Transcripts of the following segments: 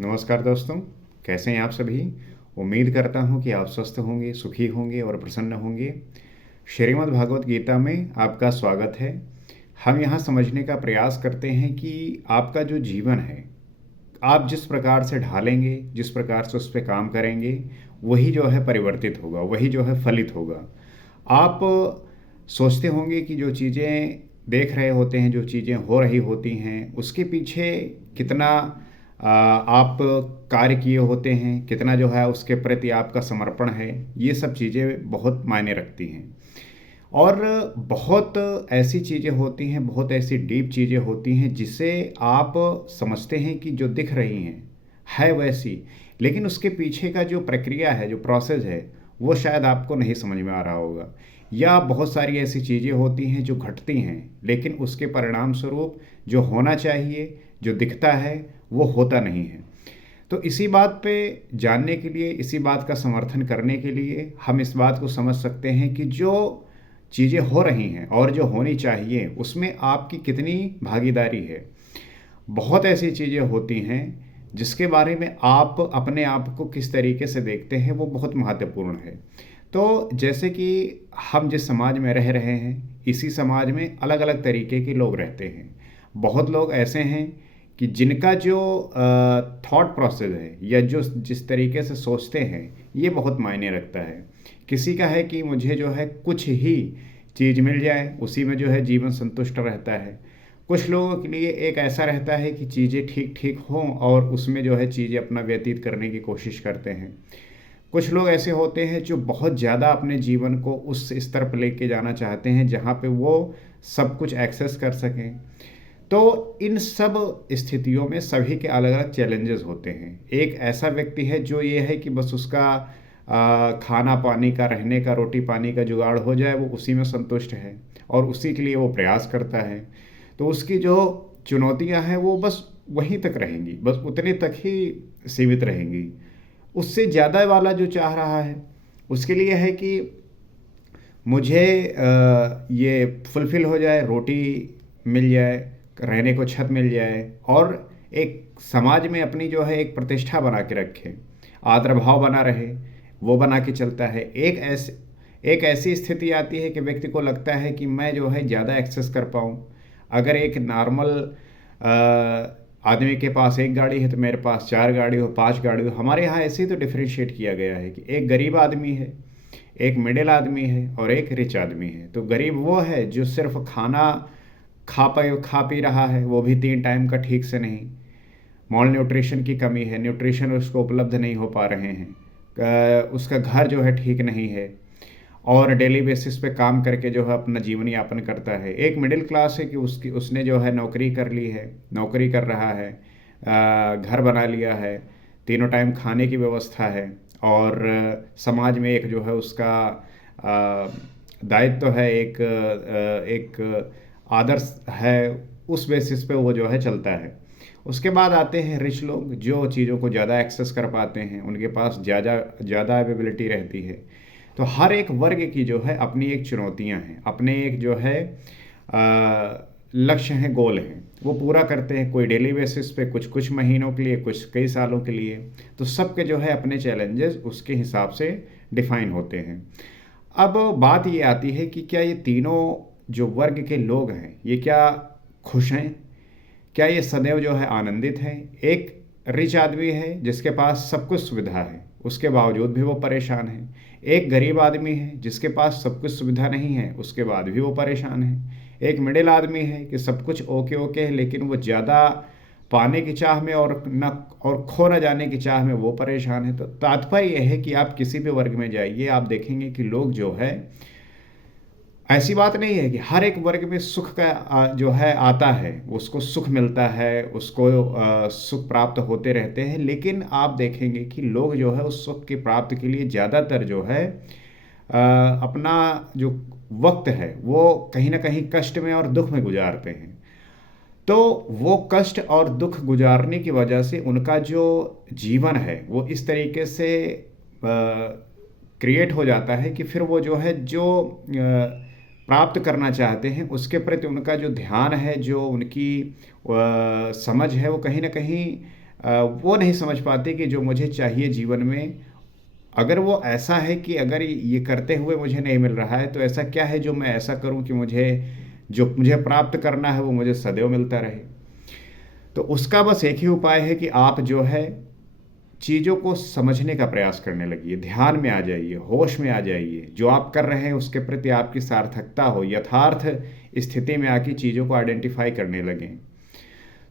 नमस्कार दोस्तों, कैसे हैं आप सभी? उम्मीद करता हूँ कि आप स्वस्थ होंगे, सुखी होंगे और प्रसन्न होंगे। श्रीमद् भागवत गीता में आपका स्वागत है। हम यहाँ समझने का प्रयास करते हैं कि आपका जो जीवन है, आप जिस प्रकार से ढालेंगे, जिस प्रकार से उस पे काम करेंगे, वही जो है परिवर्तित होगा, वही जो है फलित होगा। आप सोचते होंगे कि जो चीज़ें देख रहे होते हैं, जो चीज़ें हो रही होती हैं, उसके पीछे कितना आप कार्य किए होते हैं, कितना जो है उसके प्रति आपका समर्पण है, ये सब चीज़ें बहुत मायने रखती हैं। और बहुत ऐसी चीज़ें होती हैं, बहुत ऐसी डीप चीज़ें होती हैं जिसे आप समझते हैं कि जो दिख रही हैं है वैसी, लेकिन उसके पीछे का जो प्रक्रिया है, जो प्रोसेस है, वो शायद आपको नहीं समझ में आ रहा होगा। या बहुत सारी ऐसी चीज़ें होती हैं जो घटती हैं, लेकिन उसके परिणाम स्वरूप जो होना चाहिए, जो दिखता है, वो होता नहीं है। तो इसी बात पे जानने के लिए, इसी बात का समर्थन करने के लिए हम इस बात को समझ सकते हैं कि जो चीज़ें हो रही हैं और जो होनी चाहिए, उसमें आपकी कितनी भागीदारी है। बहुत ऐसी चीज़ें होती हैं जिसके बारे में आप अपने आप को किस तरीके से देखते हैं, वो बहुत महत्वपूर्ण है। तो जैसे कि हम जिस समाज में रह रहे हैं, इसी समाज में अलग अलग तरीके के लोग रहते हैं। बहुत लोग ऐसे हैं कि जिनका जो थॉट प्रोसेस है या जो जिस तरीके से सोचते हैं, ये बहुत मायने रखता है। किसी का है कि मुझे जो है कुछ ही चीज़ मिल जाए, उसी में जो है जीवन संतुष्ट रहता है। कुछ लोगों के लिए एक ऐसा रहता है कि चीज़ें ठीक ठीक हों और उसमें जो है चीज़ें अपना व्यतीत करने की कोशिश करते हैं। कुछ लोग ऐसे होते हैं जो बहुत ज़्यादा अपने जीवन को उस स्तर पर लेके जाना चाहते हैं जहाँ पे वो सब कुछ एक्सेस कर सकें। तो इन सब स्थितियों में सभी के अलग अलग चैलेंजेस होते हैं। एक ऐसा व्यक्ति है जो ये है कि बस उसका खाना पानी का, रहने का, रोटी पानी का जुगाड़ हो जाए, वो उसी में संतुष्ट है और उसी के लिए वो प्रयास करता है। तो उसकी जो चुनौतियां हैं वो बस वहीं तक रहेंगी, बस उतने तक ही सीमित रहेंगी। उससे ज़्यादा वाला जो चाह रहा है, उसके लिए है कि मुझे ये फुलफ़िल हो जाए, रोटी मिल जाए, रहने को छत मिल जाए और एक समाज में अपनी जो है एक प्रतिष्ठा बना के रखे, आदर भाव बना रहे, वो बना के चलता है। एक ऐसी स्थिति आती है कि व्यक्ति को लगता है कि मैं जो है ज़्यादा एक्सेस कर पाऊँ। अगर एक नॉर्मल आदमी के पास एक गाड़ी है तो मेरे पास 4 गाड़ी हो, 5 गाड़ी हो। हमारे यहाँ ऐसे ही तो डिफरेंशिएट किया गया है कि एक गरीब आदमी है, एक मिडिल आदमी है और एक रिच आदमी है। तो गरीब वो है जो सिर्फ खाना खा पी रहा है, वो भी 3 टाइम का ठीक से नहीं। मॉल न्यूट्रिशन की कमी है, न्यूट्रिशन उसको उपलब्ध नहीं हो पा रहे हैं। उसका घर जो है ठीक नहीं है और डेली बेसिस पे काम करके जो है अपना जीवन यापन करता है। एक मिडिल क्लास है कि उसने जो है नौकरी कर ली है, नौकरी कर रहा है, घर बना लिया है, तीनों टाइम खाने की व्यवस्था है और समाज में एक जो है उसका दायित्व है, एक आदर्श है, उस बेसिस पे वो जो है चलता है। उसके बाद आते हैं रिच लोग जो चीज़ों को ज़्यादा एक्सेस कर पाते हैं, उनके पास ज़्यादा ज़्यादा अवेलेबिलिटी रहती है। तो हर एक वर्ग की जो है अपनी एक चुनौतियां हैं, अपने एक जो है लक्ष्य हैं, गोल हैं, वो पूरा करते हैं। कोई डेली बेसिस पे, कुछ कुछ महीनों के लिए, कुछ कई सालों के लिए। तो सबके जो है अपने चैलेंजेस उसके हिसाब से डिफाइन होते हैं। अब बात ये आती है कि क्या ये तीनों जो वर्ग के लोग हैं, ये क्या खुश हैं? क्या ये सदैव जो है आनंदित हैं? एक रिच आदमी है जिसके पास सब कुछ सुविधा है, उसके बावजूद भी वो परेशान है। एक गरीब आदमी है जिसके पास सब कुछ सुविधा नहीं है, उसके बाद भी वो परेशान है। एक मिडिल आदमी है कि सब कुछ ओके ओके है, लेकिन वो ज़्यादा पाने की चाह में और खो न जाने की चाह में वो परेशान है। तो तात्पर्य यह है कि आप किसी भी वर्ग में जाइए, आप देखेंगे कि लोग जो है, ऐसी बात नहीं है कि हर एक वर्ग में सुख का जो है आता है, उसको सुख मिलता है, उसको सुख प्राप्त होते रहते हैं। लेकिन आप देखेंगे कि लोग जो है उस सुख की प्राप्ति के लिए ज़्यादातर जो है अपना जो वक्त है वो कहीं ना कहीं कष्ट में और दुख में गुजारते हैं। तो वो कष्ट और दुख गुजारने की वजह से उनका जो जीवन है वो इस तरीके से क्रिएट हो जाता है कि फिर वो जो है जो प्राप्त करना चाहते हैं उसके प्रति उनका जो ध्यान है, जो उनकी समझ है, वो कहीं ना कहीं वो नहीं समझ पाते कि जो मुझे चाहिए जीवन में, अगर वो ऐसा है कि अगर ये करते हुए मुझे नहीं मिल रहा है तो ऐसा क्या है जो मैं ऐसा करूं कि जो मुझे प्राप्त करना है वो मुझे सदैव मिलता रहे। तो उसका बस एक ही उपाय है कि आप जो है चीज़ों को समझने का प्रयास करने लगिए, ध्यान में आ जाइए, होश में आ जाइए। जो आप कर रहे हैं उसके प्रति आपकी सार्थकता हो, यथार्थ स्थिति में आके चीज़ों को आइडेंटिफाई करने लगें।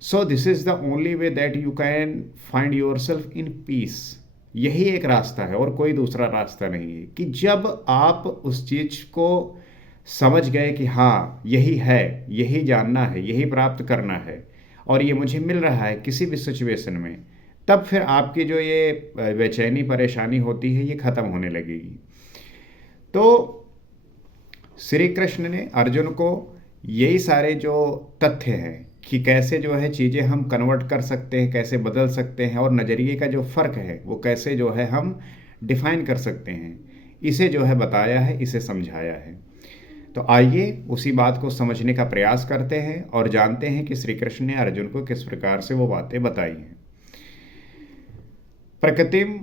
So this is the only way that you can find your self in peace. यही एक रास्ता है और कोई दूसरा रास्ता नहीं है कि जब आप उस चीज़ को समझ गए कि हाँ यही है, यही जानना है, यही प्राप्त करना है और ये मुझे मिल रहा है किसी भी सिचुएशन में, तब फिर आपकी जो ये बेचैनी परेशानी होती है ये ख़त्म होने लगेगी। तो श्री कृष्ण ने अर्जुन को यही सारे जो तथ्य हैं कि कैसे जो है चीज़ें हम कन्वर्ट कर सकते हैं, कैसे बदल सकते हैं और नज़रिए का जो फ़र्क है वो कैसे जो है हम डिफ़ाइन कर सकते हैं, इसे जो है बताया है, इसे समझाया है। तो आइए उसी बात को समझने का प्रयास करते हैं और जानते हैं कि श्री कृष्ण ने अर्जुन को किस प्रकार से वो बातें बताई हैं। प्रकृतिम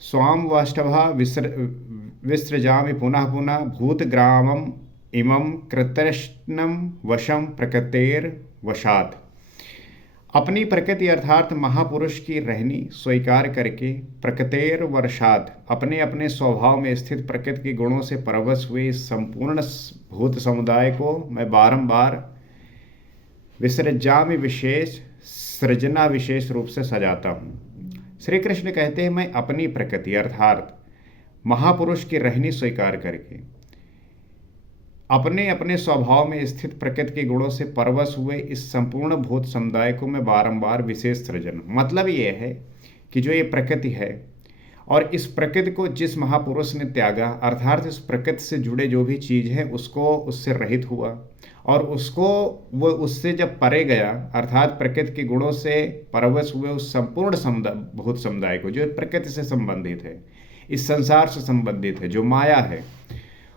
स्वाम वाष्टभा विसृजामि पुनः पुनः भूतग्रामम इमं कृतृष्णम वशम प्रकृतेर वशात। अपनी प्रकृति अर्थात महापुरुष की रहनी स्वीकार करके प्रकृतेर वर्षात अपने अपने स्वभाव में स्थित प्रकृति के गुणों से परवश हुए संपूर्ण भूत समुदाय को मैं बारंबार विसृजामि विशेष सृजना विशेष रूप से सजाता हूँ। श्री कृष्ण कहते हैं मैं अपनी प्रकृति अर्थात महापुरुष की रहनी स्वीकार करके अपने अपने स्वभाव में स्थित प्रकृति के गुणों से परवश हुए इस संपूर्ण भूत समुदाय को मैं बारंबार विशेष सृजन, मतलब ये है कि जो ये प्रकृति है और इस प्रकृति को जिस महापुरुष ने त्यागा अर्थात इस प्रकृति से जुड़े जो भी चीज़ है उसको उससे रहित हुआ और वो उससे जब परे गया अर्थात प्रकृति के गुणों से परवश हुए उस संपूर्ण भूत समुदाय को जो प्रकृति से संबंधित है, इस संसार से संबंधित है, जो माया है,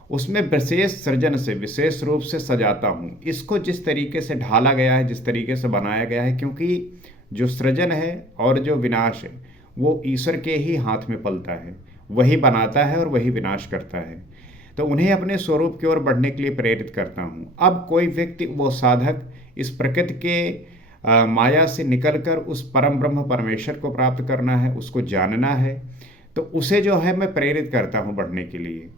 उसमें विशेष सृजन से विशेष रूप से सजाता हूँ। इसको जिस तरीके से ढाला गया है, जिस तरीके से बनाया गया है, क्योंकि जो सृजन है और जो विनाश है वो ईश्वर के ही हाथ में पलता है, वही बनाता है और वही विनाश करता है। तो उन्हें अपने स्वरूप की ओर बढ़ने के लिए प्रेरित करता हूँ। अब कोई व्यक्ति, वो साधक इस प्रकृति के माया से निकलकर उस परम ब्रह्म परमेश्वर को प्राप्त करना है, उसको जानना है, तो उसे जो है मैं प्रेरित करता हूँ बढ़ने के लिए।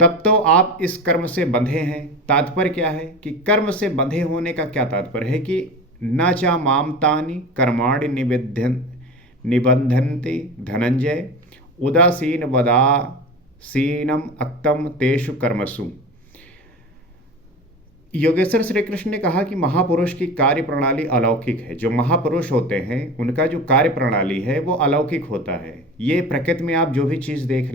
तब तो आप इस कर्म से बंधे हैं। तात्पर्य क्या है कि कर्म से बंधे होने का क्या तात्पर्य है कि न चा मामतानि कर्माणि निबंधन्ति धनंजय उदासीन वदासीनम अक्तम तेषु कर्मसु। योगेश्वर श्री कृष्ण ने कहा कि महापुरुष की कार्य प्रणाली अलौकिक है। जो महापुरुष होते हैं उनका जो कार्य प्रणाली है वो अलौकिक होता है। ये प्रकृति में आप जो भी चीज़ देख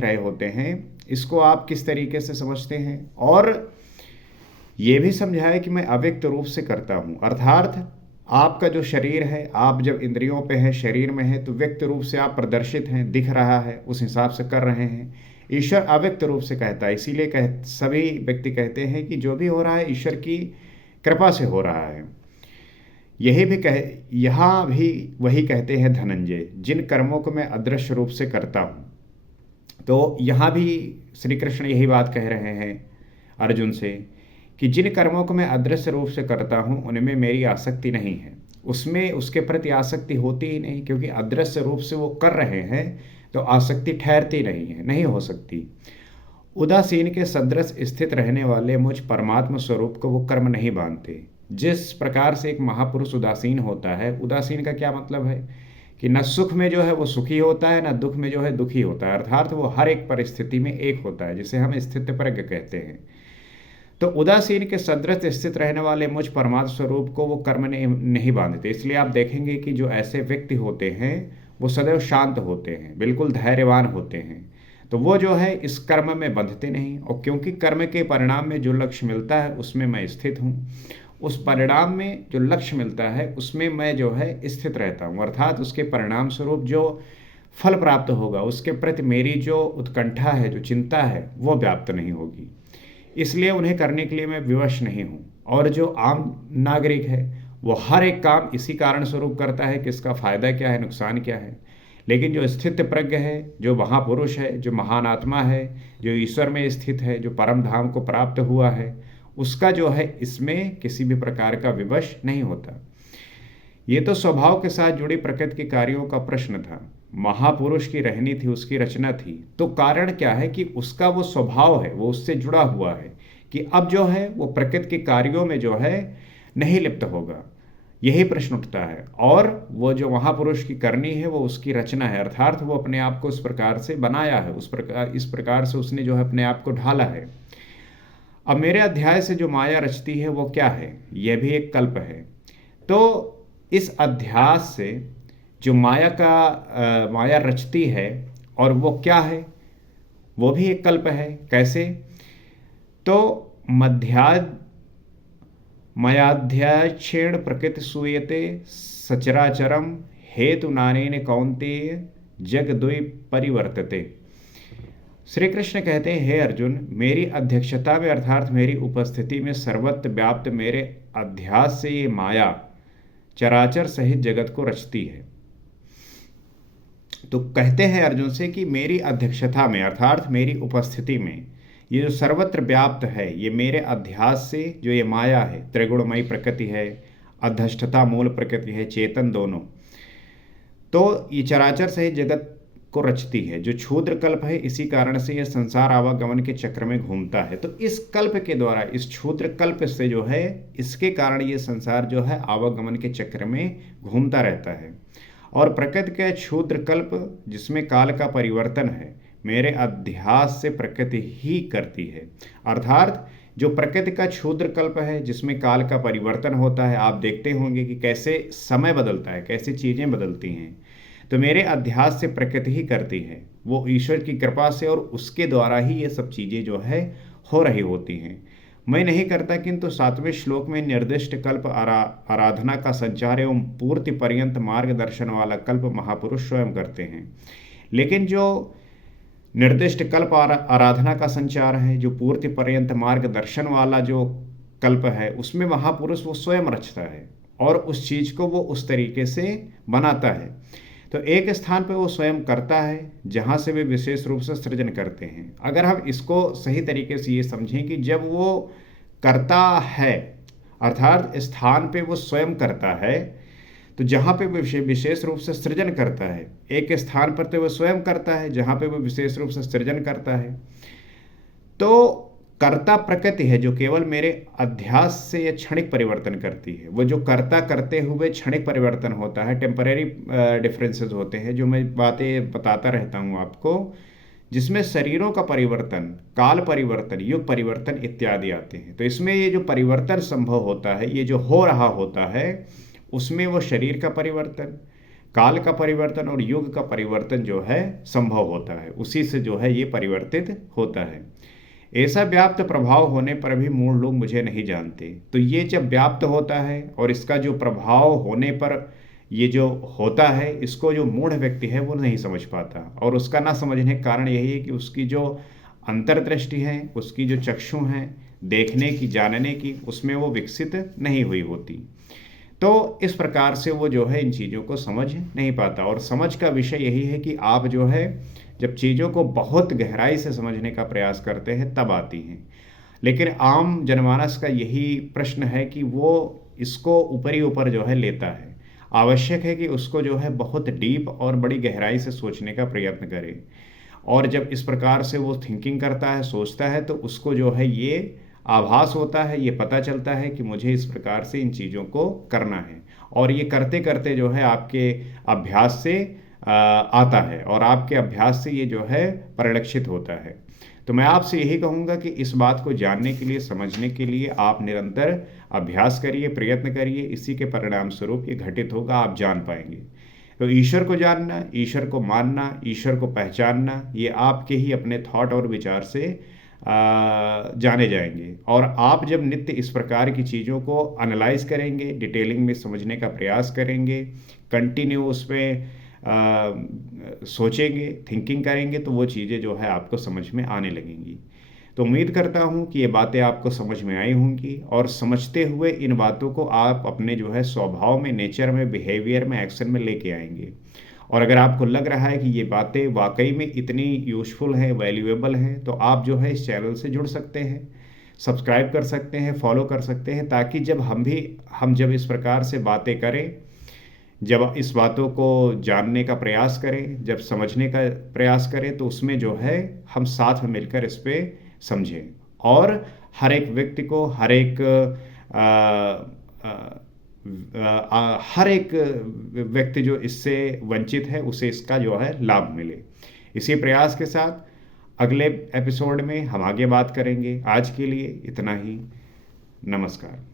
रहे होते हैं, इसको आप किस तरीके से समझते हैं, और ये भी समझाया कि मैं अव्यक्त रूप से करता हूँ। अर्थात आपका जो शरीर है, आप जब इंद्रियों पे हैं, शरीर में है, तो व्यक्त रूप से आप प्रदर्शित हैं, दिख रहा है, उस हिसाब से कर रहे हैं। ईश्वर अव्यक्त रूप से कहता है, इसीलिए सभी व्यक्ति कहते हैं कि जो भी हो रहा है ईश्वर की कृपा से हो रहा है। यहाँ भी वही कहते हैं धनंजय, जिन कर्मों को मैं अदृश्य रूप से करता हूँ। तो यहाँ भी श्री कृष्ण यही बात कह रहे हैं अर्जुन से कि जिन कर्मों को मैं अदृश्य रूप से करता हूँ उनमें मेरी आसक्ति नहीं है, उसमें उसके प्रति आसक्ति होती ही नहीं, क्योंकि अदृश्य रूप से वो कर रहे हैं तो आसक्ति ठहरती नहीं है, नहीं हो सकती। उदासीन के सदृश स्थित रहने वाले मुझ परमात्मा स्वरूप को वो कर्म नहीं बांधते। जिस प्रकार से एक महापुरुष उदासीन होता है, उदासीन का क्या मतलब है कि न सुख में जो है वो सुखी होता है, न दुख में जो है दुखी होता है, अर्थात वो हर एक परिस्थिति में एक होता है, जिसे हम स्थितप्रज्ञ कहते हैं। तो उदासीन के सदृश स्थित रहने वाले मुझ परमात्मा स्वरूप को वो कर्म नहीं बांधते। इसलिए आप देखेंगे कि जो ऐसे व्यक्ति होते हैं वो सदैव शांत होते हैं, बिल्कुल धैर्यवान होते हैं। तो वो जो है इस कर्म में बंधते नहीं, और क्योंकि कर्म के परिणाम में जो लक्ष्य मिलता है उसमें मैं स्थित हूँ, उस परिणाम में जो लक्ष्य मिलता है उसमें मैं जो है स्थित रहता हूँ, अर्थात उसके परिणाम स्वरूप जो फल प्राप्त होगा उसके प्रति मेरी जो उत्कंठा है, जो चिंता है, वो व्याप्त नहीं होगी। इसलिए उन्हें करने के लिए मैं विवश नहीं हूँ। और जो आम नागरिक है वो हर एक काम इसी कारण स्वरूप करता है कि इसका फायदा क्या है, नुकसान क्या है। लेकिन जो स्थित प्रज्ञ है, जो महापुरुष है, जो महान आत्मा है, जो ईश्वर में स्थित है, जो परम धाम को प्राप्त हुआ है, उसका जो है इसमें किसी भी प्रकार का विवश नहीं होता। ये तो स्वभाव के साथ जुड़ी प्रकृति के कार्यों का प्रश्न था। महापुरुष की रहनी थी, उसकी रचना थी, तो कारण क्या है कि उसका वो स्वभाव है, वो उससे जुड़ा हुआ है कि अब जो है वो प्रकृति के कार्यों में जो है नहीं लिप्त होगा। यही प्रश्न उठता है। और वो जो महापुरुष की करनी है वो उसकी रचना है, अर्थात वो अपने आप को उस प्रकार से बनाया है, इस प्रकार से उसने जो है अपने आप को ढाला है। अब मेरे अध्याय से जो माया रचती है वो क्या है, यह भी एक कल्प है। तो इस अध्यास से जो माया रचती है और वो क्या है, वो भी एक कल्प है। कैसे? तो मयाध्याक्षेण प्रकृति सूयते सचराचरम हेतु नानेन कौन्तेय जग द्वय परिवर्तते। श्री कृष्ण कहते हैं, हे अर्जुन, मेरी अध्यक्षता में अर्थात मेरी उपस्थिति में सर्वत्र व्याप्त मेरे अध्यास से ये माया चराचर सहित जगत को रचती है। तो कहते हैं अर्जुन से कि मेरी अध्यक्षता में अर्थात मेरी उपस्थिति में ये जो सर्वत्र व्याप्त है, ये मेरे अध्यास से जो ये माया है, त्रिगुणमयी प्रकृति है, अध्यष्टता मूल प्रकृति है, चेतन दोनों, तो ये चराचर सहित जगत को रचती है। जो क्षुद्र कल्प है, इसी कारण से यह संसार आवागमन के चक्र में घूमता है। तो इस कल्प के द्वारा, इस क्षुद्र कल्प से जो है, इसके कारण ये संसार जो है आवागमन के चक्र में घूमता रहता है। और प्रकृति का क्षुद्र कल्प जिसमें काल का परिवर्तन है, मेरे अध्यास से प्रकृति ही करती है। अर्थात जो प्रकृति का क्षुद्र कल्प है जिसमें काल का परिवर्तन होता है, आप देखते होंगे कि कैसे समय बदलता है, कैसे चीज़ें बदलती हैं, तो मेरे अध्यास से प्रकृति ही करती है, वो ईश्वर की कृपा से, और उसके द्वारा ही ये सब चीज़ें जो है हो रही होती हैं। मैं नहीं करता, किंतु 7वें श्लोक में निर्दिष्ट कल्प आराधना का संचार एवं पूर्ति पर्यंत मार्गदर्शन वाला कल्प महापुरुष स्वयं करते हैं। लेकिन जो निर्दिष्ट कल्प आराधना का संचार है, जो पूर्ति पर्यंत मार्गदर्शन वाला जो कल्प है, उसमें महापुरुष वो स्वयं रचता है और उस चीज़ को वो उस तरीके से बनाता है। तो एक स्थान पर वो स्वयं करता है जहाँ से वे विशेष रूप से सृजन करते हैं। अगर हम इसको सही तरीके से ये समझें कि जब वो करता है अर्थात स्थान पे वो स्वयं करता है, तो जहाँ पे वो विशेष रूप से सृजन करता है, एक स्थान पर तो वो स्वयं करता है जहाँ पे वो विशेष रूप से सृजन करता है, तो कर्ता प्रकृति है जो केवल मेरे अध्यास से यह क्षणिक परिवर्तन करती है। वो जो कर्ता करते हुए क्षणिक परिवर्तन होता है, टेम्परेरी डिफरेंसेस होते हैं, जो मैं बातें बताता रहता हूँ आपको, जिसमें शरीरों का परिवर्तन, काल परिवर्तन, युग परिवर्तन इत्यादि आते हैं। तो इसमें ये जो परिवर्तन संभव होता है, ये जो हो रहा होता है, उसमें वो शरीर का परिवर्तन, काल का परिवर्तन और युग का परिवर्तन जो है संभव होता है। उसी से जो है ये परिवर्तित होता है। ऐसा व्याप्त प्रभाव होने पर भी मूल लोग मुझे नहीं जानते। तो ये जब व्याप्त होता है और इसका जो प्रभाव होने पर ये जो होता है, इसको जो मूढ़ व्यक्ति है वो नहीं समझ पाता। और उसका ना समझने का कारण यही है कि उसकी जो अंतर्दृष्टि है, उसकी जो चक्षु हैं देखने की, जानने की, उसमें वो विकसित नहीं हुई होती। तो इस प्रकार से वो जो है इन चीज़ों को समझ नहीं पाता। और समझ का विषय यही है कि आप जो है जब चीज़ों को बहुत गहराई से समझने का प्रयास करते हैं तब आती हैं। लेकिन आम जनमानस का यही प्रश्न है कि वो इसको ऊपर ही ऊपर जो है लेता है। आवश्यक है कि उसको जो है बहुत डीप और बड़ी गहराई से सोचने का प्रयत्न करे। और जब इस प्रकार से वो थिंकिंग करता है, सोचता है, तो उसको जो है ये आभास होता है, ये पता चलता है कि मुझे इस प्रकार से इन चीज़ों को करना है। और ये करते करते जो है आपके अभ्यास से आता है और आपके अभ्यास से ये जो है परिलक्षित होता है। तो मैं आपसे यही कहूँगा कि इस बात को जानने के लिए, समझने के लिए आप निरंतर अभ्यास करिए, प्रयत्न करिए। इसी के परिणाम स्वरूप ये घटित होगा, आप जान पाएंगे। तो ईश्वर को जानना, ईश्वर को मानना, ईश्वर को पहचानना, ये आपके ही अपने थॉट और विचार से जाने जाएंगे। और आप जब नित्य इस प्रकार की चीज़ों को एनालाइज करेंगे, डिटेलिंग में समझने का प्रयास करेंगे, कंटिन्यू उस पर सोचेंगे, थिंकिंग करेंगे, तो वो चीज़ें जो है आपको समझ में आने लगेंगी। तो उम्मीद करता हूँ कि ये बातें आपको समझ में आई होंगी और समझते हुए इन बातों को आप अपने जो है स्वभाव में, नेचर में, बिहेवियर में, एक्शन में लेके आएंगे। और अगर आपको लग रहा है कि ये बातें वाकई में इतनी यूज़फुल हैं, वैल्यूएबल हैं, तो आप जो है इस चैनल से जुड़ सकते हैं, सब्सक्राइब कर सकते हैं, फॉलो कर सकते हैं, ताकि जब हम जब इस प्रकार से बातें करें, जब इस बातों को जानने का प्रयास करें, जब समझने का प्रयास करें, तो उसमें जो है हम साथ में मिलकर इस पे समझें और हर एक व्यक्ति को, हर एक व्यक्ति जो इससे वंचित है उसे इसका जो है लाभ मिले। इसी प्रयास के साथ अगले एपिसोड में हम आगे बात करेंगे। आज के लिए इतना ही। नमस्कार।